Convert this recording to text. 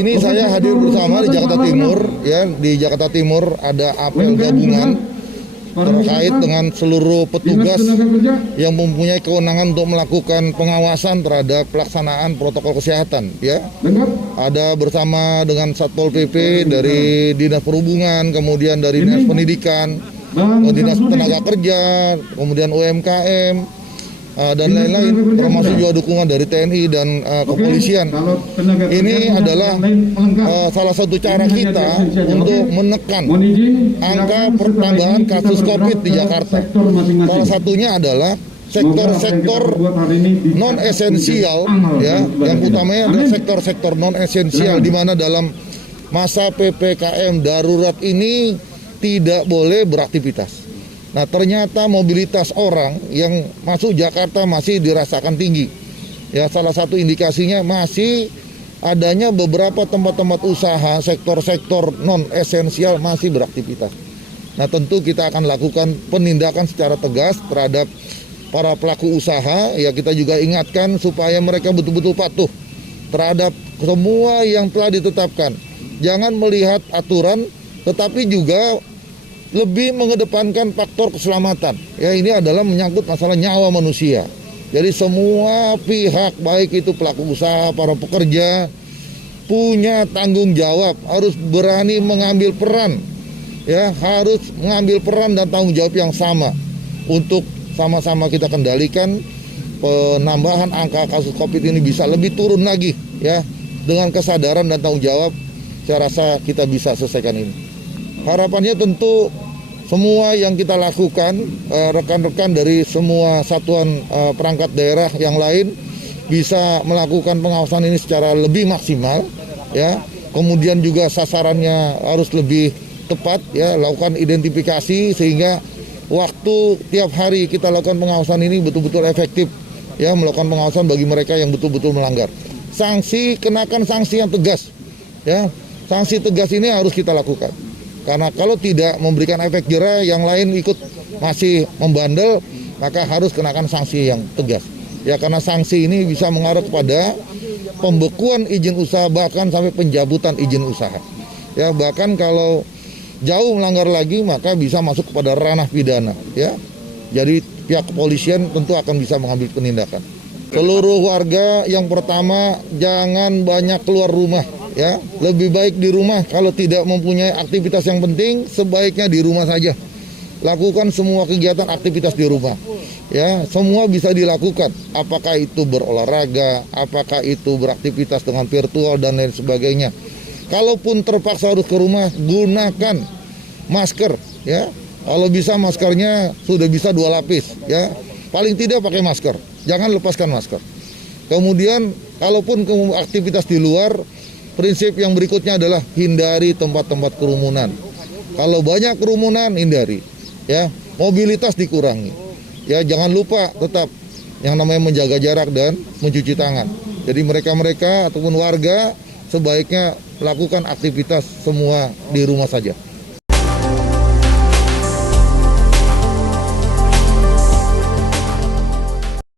ini saya hadir bersama di Jakarta Timur, ya. Di Jakarta Timur ada apel gabungan terkait dengan seluruh petugas yang mempunyai kewenangan untuk melakukan pengawasan terhadap pelaksanaan protokol kesehatan, ya. Ada bersama dengan Satpol PP dari Dinas Perhubungan, kemudian dari Dinas Pendidikan, Dinas Tenaga Kerja, kemudian UMKM, dan lain-lain, termasuk juga dukungan dari TNI dan kepolisian. Ini adalah salah satu cara kita untuk menekan angka pertambahan kasus COVID di Jakarta. Salah satunya adalah sektor-sektor non esensial, ya, yang utamanya adalah sektor-sektor non esensial, di mana dalam masa PPKM darurat ini tidak boleh beraktivitas. Nah, ternyata mobilitas orang yang masuk Jakarta masih dirasakan tinggi. Ya, salah satu indikasinya masih adanya beberapa tempat-tempat usaha, sektor-sektor non esensial masih beraktivitas. Nah, tentu kita akan lakukan penindakan secara tegas terhadap para pelaku usaha. Ya, kita juga ingatkan supaya mereka betul-betul patuh terhadap semua yang telah ditetapkan. Jangan melihat aturan, tetapi juga lebih mengedepankan faktor keselamatan. Ya, ini adalah menyangkut masalah nyawa manusia. Jadi semua pihak, baik itu pelaku usaha, para pekerja, punya tanggung jawab, harus berani mengambil peran. Ya, harus mengambil peran dan tanggung jawab yang sama untuk sama-sama kita kendalikan penambahan angka kasus COVID ini bisa lebih turun lagi, ya. Dengan kesadaran dan tanggung jawab, saya rasa kita bisa selesaikan ini. Harapannya tentu semua yang kita lakukan, rekan-rekan dari semua satuan perangkat daerah yang lain bisa melakukan pengawasan ini secara lebih maksimal, ya. Kemudian juga sasarannya harus lebih tepat, ya, lakukan identifikasi sehingga waktu tiap hari kita lakukan pengawasan ini betul-betul efektif, ya, melakukan pengawasan bagi mereka yang betul-betul melanggar. Sanksi, kenakan sanksi yang tegas, ya. Sanksi tegas ini harus kita lakukan. Karena kalau tidak memberikan efek jera, yang lain ikut masih membandel, maka harus kenakan sanksi yang tegas. Ya, karena sanksi ini bisa mengarah kepada pembekuan izin usaha, bahkan sampai pencabutan izin usaha. Ya, bahkan kalau jauh melanggar lagi, maka bisa masuk kepada ranah pidana. Ya, jadi pihak kepolisian tentu akan bisa mengambil penindakan. Seluruh warga, yang pertama, jangan banyak keluar rumah. Ya, lebih baik di rumah. Kalau tidak mempunyai aktivitas yang penting, sebaiknya di rumah saja. Lakukan semua kegiatan aktivitas di rumah. Ya, semua bisa dilakukan. Apakah itu berolahraga, apakah itu beraktivitas dengan virtual dan lain sebagainya. Kalaupun terpaksa harus ke rumah, gunakan masker. Ya, kalau bisa maskernya sudah bisa 2 lapis. Ya, paling tidak pakai masker. Jangan lepaskan masker. Kemudian, kalaupun aktivitas di luar, prinsip yang berikutnya adalah hindari tempat-tempat kerumunan. Kalau banyak kerumunan, hindari. Ya, mobilitas dikurangi. Ya, jangan lupa tetap yang namanya menjaga jarak dan mencuci tangan. Jadi mereka-mereka ataupun warga sebaiknya lakukan aktivitas semua di rumah saja.